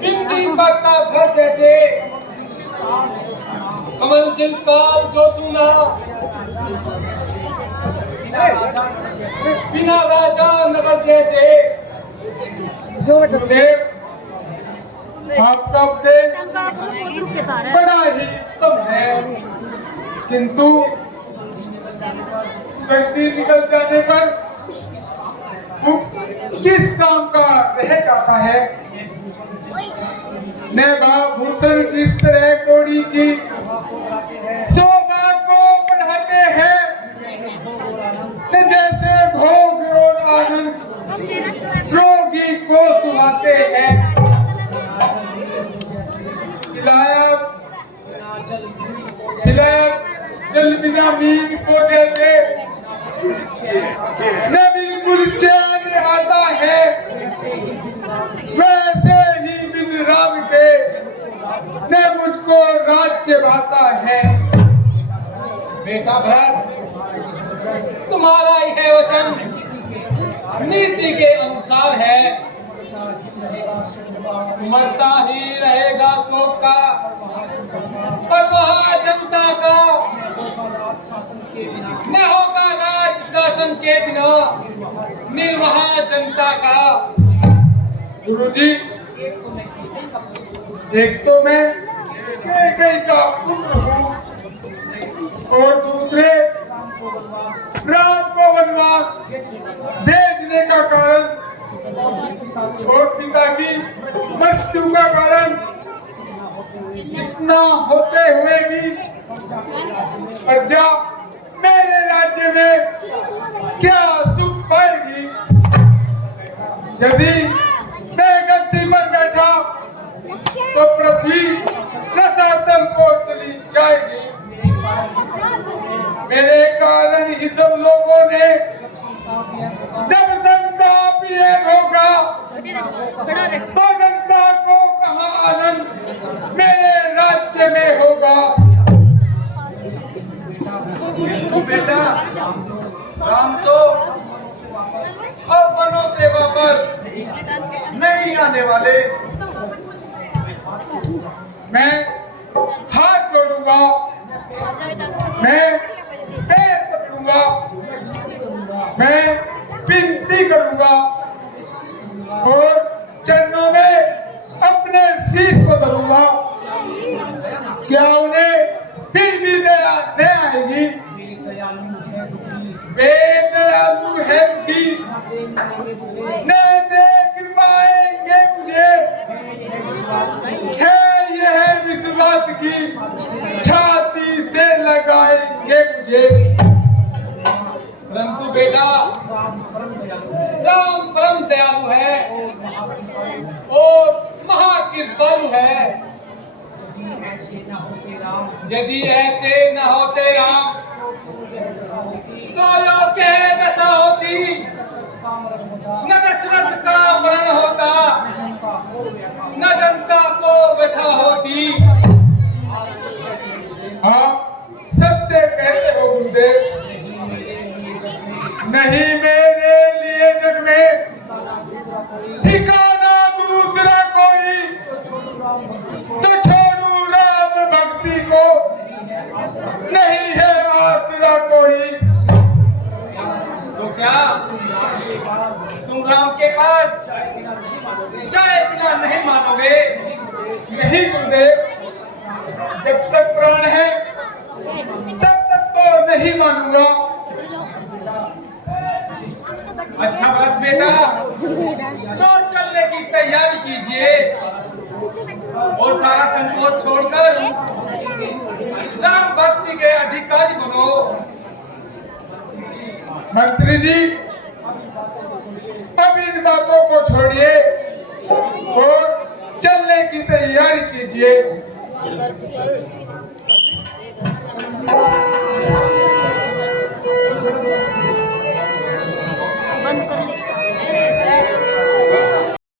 बिंदी का घर जैसे कमल दिल काल जो सुना, बिना राजा नगर जैसे। गुरुदेव, आपका उपदेश बड़ा ही उत्तम है, किंतु गलती निकल जाने पर किस काम का रह जाता है। नेभा भूषण जिस तरह कोड़ी की शोभा को बढ़ाते हैं, जैसे भोग और आनंद रोगी को सुहाते हैं। खिलाया जल बिना मीन को जैसे न बिल्कुल चैन आता है, वैसे ही बिन राम के न मुझको राज्य भाता है। बेटा भरत, तुम्हारा यह वचन नीति के अनुसार है। मरता ही रहेगा शोक का, पर वह जनता का न होगा राज शासन के बिना निर्वाह जनता का। गुरुजी, एक तो मैं कैकेयी का पुत्र हूँ और दूसरे राम को वनवास भेजने का कारण और पिता की मृत्यु का कारण, इतना होते हुए भी प्रजा मेरे राज्य में क्या सुख पाएगी। यदि मैं गद्दी पर बैठा तो पृथ्वी रसातल को चली जाएगी। मेरे कारण ही सब लोगों ने जब संताप ये भोगा, तो जनता को कहाँ आनंद मेरे राज्य में होगा। बेटा, राम तो अब वनों से वापस नहीं आने वाले। मैं हाथ जोड़ूंगा, मैं पैर पकड़ूंगा, मैं विनती करूंगा और चरणों में अपने शीश को धरूंगा। क्या उन्हें फिर भी दया न आएगी? वे दयालु है कि न देख पाएंगे मुझे, है यह विश्वास की छाती से लगाएंगे मुझे। परंतु बेटा, राम परम दयालु है और महाकृपालु है। यदि ऐसे न होते राम, तो योग्य दशा होती, न दशरथ का मरण होता, न जनता को व्यथा होती। आप सत्य कहते हो गुरुदेव। नहीं मेरे लिए जग में ठिकाना दूसरा कोई, तो छोड़ू राम भक्ति को, नहीं है आसरा कोई। तो क्या तुम राम के पास चाय बिना नहीं मानोगे? नहीं गुरुदेव, जब तक प्राण है तब तक तो नहीं मानूंगा। अच्छा भरत बेटा, तो चलने की तैयारी कीजिए और सारा संकोच छोड़कर राम भक्ति के अधिकारी बनो। मंत्री जी, अब इन बातों को छोड़िए और चलने की तैयारी कीजिए।